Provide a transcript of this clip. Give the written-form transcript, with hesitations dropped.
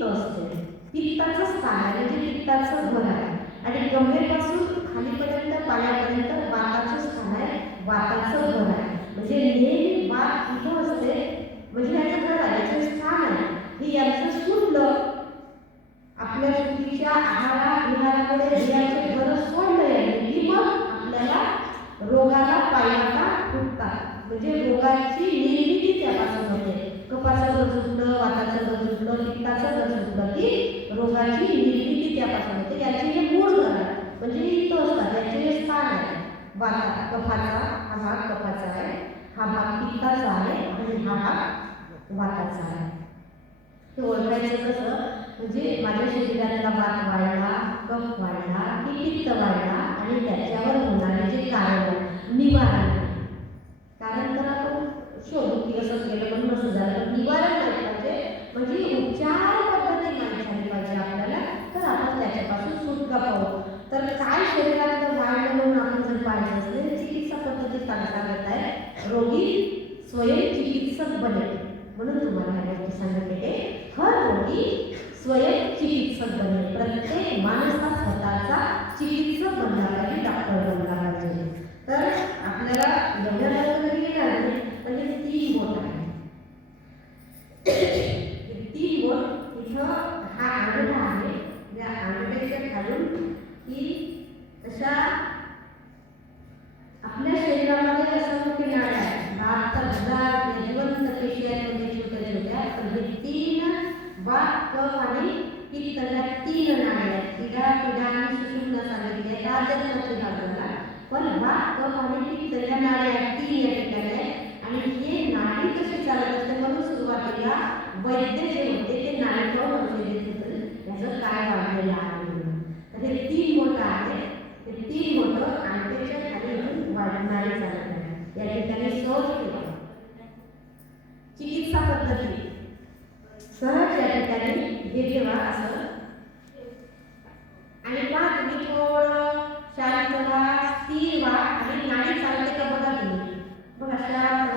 पित्त असते, पित्ताचं स्थान आहे म्हणजे पित्ताचं घर आहे. आणि गंभेपासून खालीपर्यंत पायापर्यंत वाताचं स्थान आहे, वाताचं घर आहे. म्हणजे नेहमी वात इथं असते म्हणजे याचं घर आहे, याचं स्थान आहे. हे यांचं सुटलं आपल्या चुकीच्या आहारा विहारामुळे देहाचे घर सोडलंय की मग आपल्याला रोगाला पायवाटा फुटतात. म्हणजे रोगाची निर्मिती त्यापासून होते. कफाचं घर सुटलं, वाताचं घर सुटलं, पित्ताचं घर सुटलं की रोगाची निर्मिती त्यापासून होते. याचे हे मूळ घर आहे म्हणजे इथं असतात, याचे हे स्थान आहे. वाता कफाचा हा भाग कफाचा आहे, हा भाग पित्ताचा आहे आणि हा भाग वाताचा आहे. हे ओळखायचं कसं म्हणजे माझ्या शरीरातला वात वाढला, कफ वाढला की पित्त वाढला आणि त्याच्यावर होणारे जे कारण निवारण. कारण तर आपण शोधू की असं केलं पण नसं झालं, पण निवारण नाही पाहिजे म्हणजे उपचार पद्धती माहीत झाली पाहिजे आपल्याला, तर आपण त्याच्यापासून सुटका पाहू. तर काय शरीरातलं वाढलं म्हणून आपण जर पाहिजे असेल चिकित्सा पद्धती सांगत आहे, रोगी स्वयं चिकित्सक बने. म्हणून तुम्हाला ह्या गोष्टी सांगितले, हर रोगी स्वयं चिकित्सक बने. प्रत्येक माणूस हा स्वतःचा चिकित्सक बनला पाहिजे, डॉक्टर बनला पाहिजे. तर आपल्याला एवढ्या लवकर येणार नाही म्हणजे 3 बोट आहे. 3 बोट इथं हा अंगठा आहे, या अंगठ्याच्या खालून की अशा आपल्या शरीरामध्ये असं मोठी नाडी आहे. 72,000 जिवंत पेशी आहेत म्हणजे छोट्या छोट्या. तर हे 3 वात, कफ आणि पित्त या 3 नाडी आहेत. पिढा पिढा आणि सुषुम्ना सांगितले आहेत आजन्माच्या भागाला. पण वात, कफ आणि पित्त या नाडी आहेत 3 या ठिकाणी आहेत. आणि हे नाडी कशी चालत असते म्हणून सुरुवातीला वैद्य जे होते ते नाडी खाऊन औषध देत होते याचं काय वाढलेलं आहे. तर हे 3 बोटं आहेत. हे 3 बोटं अंगठ्याच्या खाली नाडी चालत आहे. या ठिकाणी सहज ठेवा. चिकित्सा पद्धती सहज या ठिकाणी हे ठेवा असं